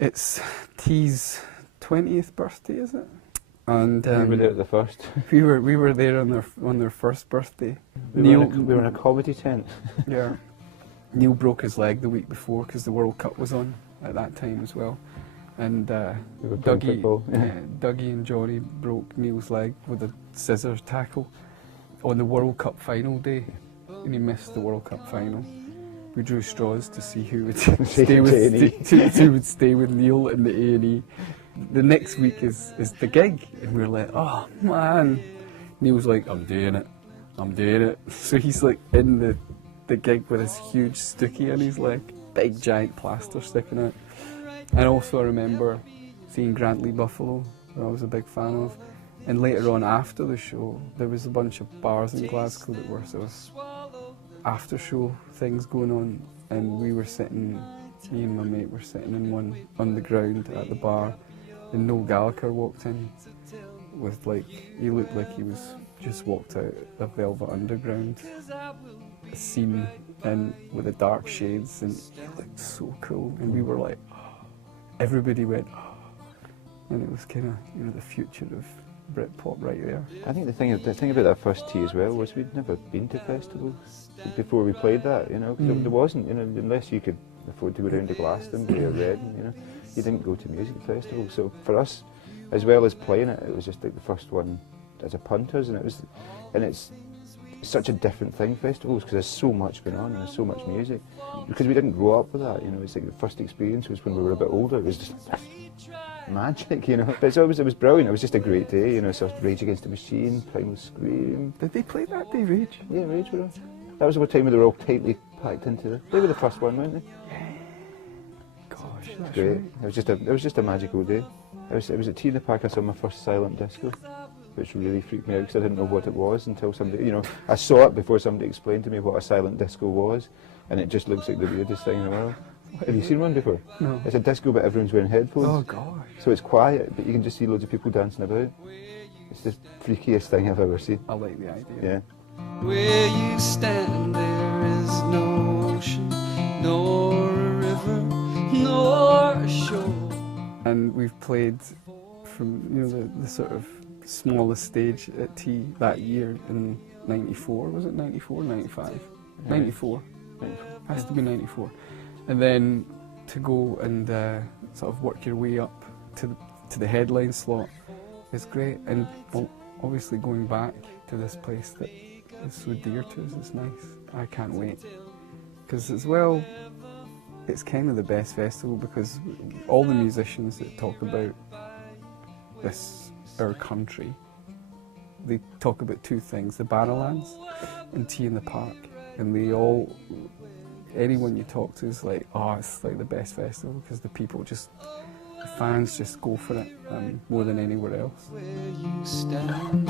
It's T's 20th birthday, is it? And we were there at the first. we were there on their first birthday. We were in a comedy tent. Yeah. Neil broke his leg the week before because the World Cup was on at that time as well. And We were playing football. Dougie and Johnny broke Neil's leg with a scissors tackle on the World Cup final day, and he missed the World Cup final. We drew straws to see who would stay with Neil in the A&E. The next week is the gig, and we're like, oh man. Neil's like, I'm doing it. So he's like in the gig with this huge stookie in his leg, big giant plaster sticking out. And also I remember seeing Grantley Buffalo, that I was a big fan of. And later on after the show, there was a bunch of bars in Glasgow that were sort of after show things going on, and we were sitting, me and my mate were sitting in one on the ground at the bar, and Noel Gallagher walked in with he looked like he was just walked out of Velvet Underground scene and with the dark shades, and he looked so cool, and we were like, everybody went, and it was kind of, the future of Britpop right there. I think the thing about that first tee as well was we'd never been to festivals before we played that, because there wasn't, unless you could afford to go down to Glastonbury or Reading, you didn't go to music festivals. So for us, as well as playing it, it was just like the first one as a punters, and it's such a different thing, festivals, because there's so much going on and there's so much music. Because we didn't grow up with that, it's like the first experience was when we were a bit older. It was just magic, But it was brilliant. It was just a great day, So Rage Against the Machine, Primal Scream. Did they play that day, Rage? Yeah, Rage were on. That was the time when they were all tightly packed into they were the first one, weren't they? Gosh, that's great. Right. It was just a magical day. It was at Tea in the Park I saw my first silent disco, which really freaked me out because I didn't know what it was until somebody, I saw it before somebody explained to me what a silent disco was, and it just looks like the weirdest thing in the world. Have you seen one before? No. It's a disco but everyone's wearing headphones. Oh gosh. So it's quiet, but you can just see loads of people dancing about. It's the freakiest thing I've ever seen. I like the idea. Yeah. Where you stand there is no ocean, nor a river, nor a shore. And we've played from the sort of smallest stage at T that year in 94, was it 94, 95? Yeah. 94. 94. Has to be 94. And then to go and sort of work your way up to the headline slot is great. And obviously going back to this place that is so dear to us is nice. I can't wait. Because as well, it's kind of the best festival because all the musicians that talk about our country, they talk about two things, the Barrowlands and Tea in the Park. And anyone you talk to is like, oh, it's like the best festival because the fans just go for it more than anywhere else. Where you stand.